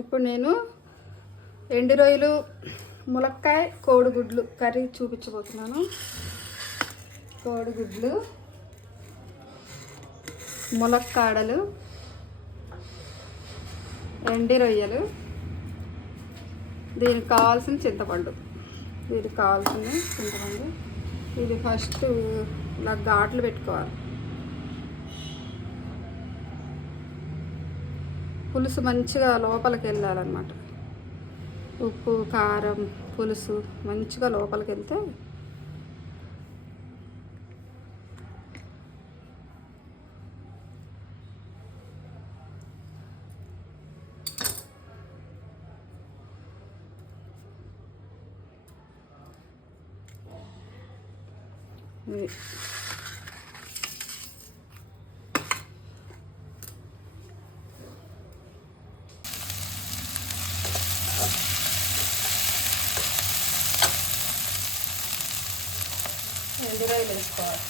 ఇప్పుడు నేను ఎండు రొయ్యలు ములక్కాయ కోడిగుడ్లు కర్రీ చూపించబోతున్నాను. కోడిగుడ్లు ములక్కాడలు ఎండి రొయ్యలు దీనికి కావాల్సిన చింతపండు. దీనికి కావాల్సిన చింతపండు. ఇది ఫస్ట్ ఇలా ఘాట్లు పెట్టుకోవాలి. పులుసు మంచిగా లోపలికి వెళ్ళాలన్నమాట ఉప్పు కారం పులుసు మంచిగా లోపలికి వెళ్తే ఇది. ఎందులో వేసుకోవాలి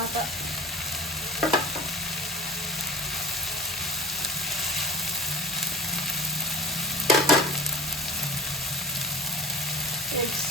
టమాటా ఎగ్స్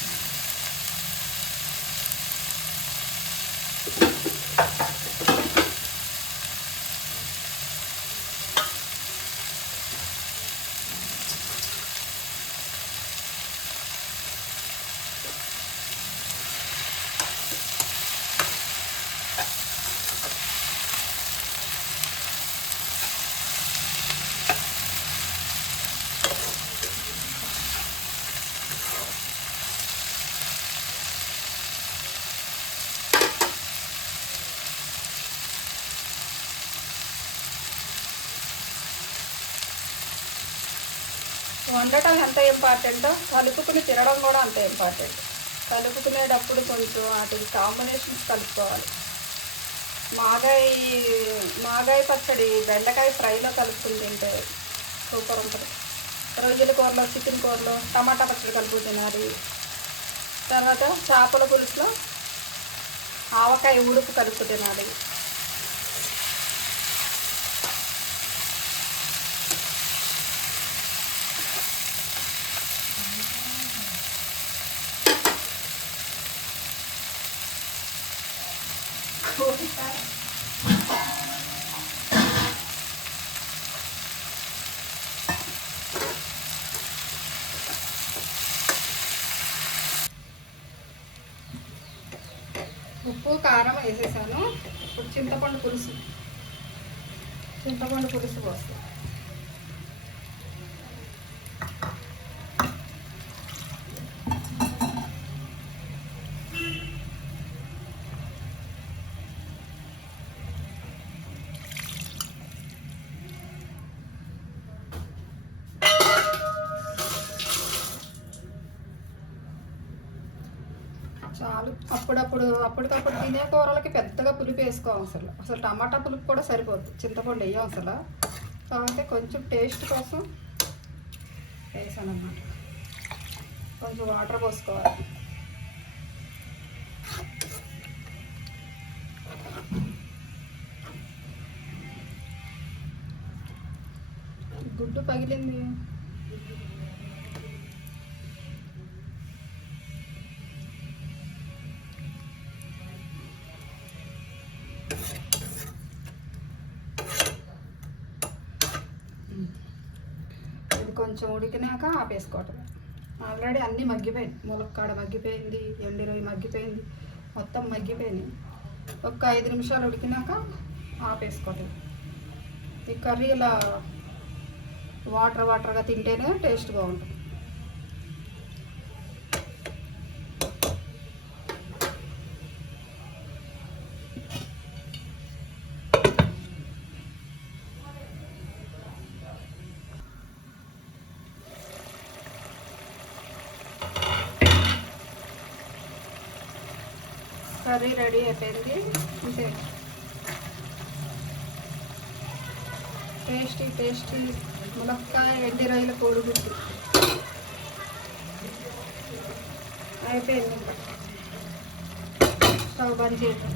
వండటం ఎంత ఇంపార్టెంటో కలుపుకుని తినడం కూడా అంత ఇంపార్టెంట్ కలుపుకునేటప్పుడు కొంచెం వాటికి కాంబినేషన్స్ కలుపుకోవాలి. మాగాయ మాగాయ పచ్చడి బెండకాయ ఫ్రైలో కలుపుకుని తింటే సూపర్ ఉంటుంది. రొయ్యల కూరలో చికెన్ కూరలో టమాటా పచ్చడి కలుపు తినాలి. తర్వాత చేపల పులుసులో ఆవకాయ ఉడుపు కలుపు తినాలి. ఉప్పు కారం వేసేసాను. ఇప్పుడు చింతపండు పులుసు. చింతపండు పులుసు పోస్తాను. చాలు అప్పుడప్పుడు అప్పటికప్పుడు తినే కూరలకి పెద్దగా పులుపు వేసుకోం అసలు అసలు టమాటా పులుపు కూడా సరిపోదు. చింతపండు వేయం అసలు కాకపోతే కొంచెం టేస్ట్ కోసం వేసాను అన్నమాట కొంచెం వాటర్ పోసుకోవాలి. గుడ్డు పగిలింది. కొంచెం ఉడికినాక ఆపేసుకోవటం. ఆల్రెడీ అన్నీ మగ్గిపోయింది ములక్కాడ మగ్గిపోయింది ఎండి మగ్గిపోయింది మొత్తం మగ్గిపోయినాయి. ఒక ఐదు నిమిషాలు ఉడికినాక ఆపేసుకోవటం. ఈ కర్రీ ఇలా వాటర్ వాటర్గా తింటేనే టేస్ట్గా ఉంటుంది కర్రీ రెడీ అయిపోయింది. అంతే టేస్టీ టేస్టీ ములక్కాయ ఎండి రొయ్యల కోడిగుడ్డు అయిపోయింది. స్టవ్ బంద్ చేయటం